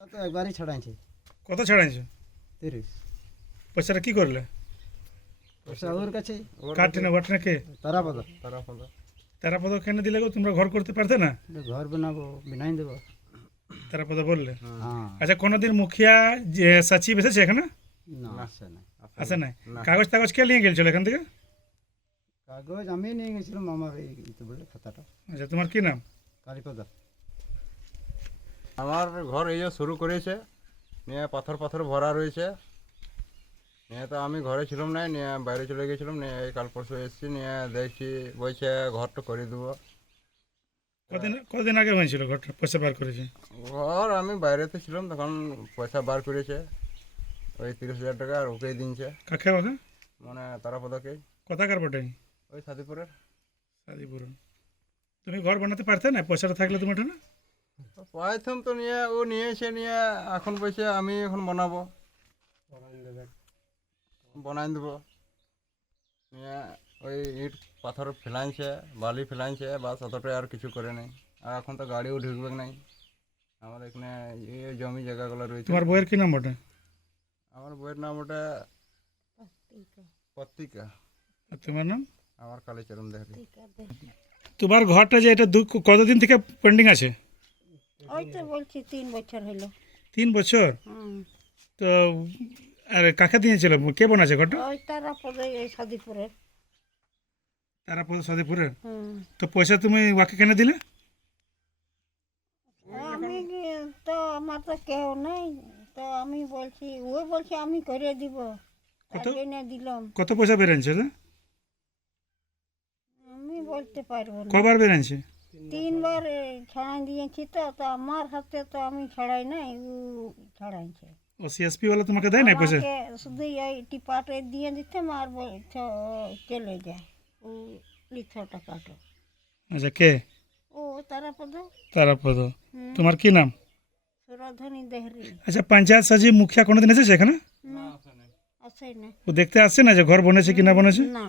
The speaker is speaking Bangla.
তো একবারই ছাড়াইছে কত ছাড়াইছো? 30। পয়সাটা কি করলে? পয়সা ওর কাছে কাটনে বাটনে কে? তারাপদ তারাপদ কেন দিলে গো? তোমরা ঘর করতে পারতে না? ঘর বানাবো বিনাই দেবো। তারাপদ বললে। হ্যাঁ আচ্ছা, কোনোদিন মুখিয়া যে সচিব এসেছে এখানে? না আসে না। আসে নাই? কাগজ টাগজ কে নিয়ে গেছিল এখান থেকে? কাগজ আমি নিয়ে গেছিলাম আমার এই তো বলে খাতাটা। আচ্ছা, তোমার কি নাম? কালীপদ। আমার ঘর এই যে শুরু করেছে, নিয়ে পাথর পাথর ভরা রয়েছে। নিয়ে তো আমি ঘরে ছিলাম না, নিয়ে বাইরে চলে গেছিলাম, নিয়ে এই কাল পরশু এসেছি, নিয়ে দেখছি বলছে ঘরটা করে দেবো। কদিন আগে হয়েছিল ঘরটা পয়সা বার করেছে? ঘর আমি বাইরেতে ছিলাম তখন পয়সা বার করেছে, ওই 30,000 টাকা, আর ওকেই দিনছে, কাকে ওকে? মানে তারাপদাকে। কোথাকার বটে? ওই সাদিপুরের। সাদিপুর। তুমি ঘর বানাতে পারতে না পয়সাটা থাকলে তুমি ওটা না? প্রথম তো নিয়ে ও নিয়েছে, নিয়ে এখন বলছে আমি এখন বানাবো, বানাই দেবো। নিয়ে ওই ইট পাথর ফেলাইছে, বালি ফেলাইছে, বাস অতটাই, আর কিছু করে নাই। আর এখন তো গাড়িও ঢুকবে নাই আমাদের এখানে, এই জমি জায়গাগুলো রয়েছে। তোমার বইয়ের কি নাম বটে? আমার বইয়ের নাম ওটা পত্রিকা। আর তোমার নাম? আমার কালীচরণ দেহরি। তোমার ঘরটা যে এটা কতদিন থেকে পেন্ডিং আছে? ওই তো বলছি 3 বছর হলো। 3 বছর? হুম। তো আর কাকে দিয়েছিল? কে বানাচ্ছে ঘরটা? ওই তারাপদে এই সাদিপুরের। তারাপদ সাদিপুরের। হুম। তো পয়সা তুমি ওকে কেন দিলে? আমি তো আমার তো কেউ নেই, তো আমি বলছি, ওই বলছি আমি করে দিব, তার কত? জন্য দিলাম। কত পয়সা বেরোচ্ছে? আমি বলতে পারবো না। কবার বেরোচ্ছে? 3 বার ছাড়াই দিয়েছি, তো তো আমার হাতে তো আমি ছাড়াই নাই, ও ছাড়াইছে। ও সিএসপি ওয়ালা তোমাকে দেয় না পয়সা? আমাকে শুধু ওই টিপাটে দিয়ে দিতে আর চলে যায়, ও লিখটা কাটো। আচ্ছা, কে? ও তারাপদ। তারাপদ। হুম। তোমার কি নাম? সুরাধনী দেহরি। আচ্ছা, পঞ্চায়েত সচিব মুখিয়া কোনোদিন এসেছে এখানে? না আসে না। ও দেখতে আসছে না যে ঘর বনেছে কি না বনেছে? না।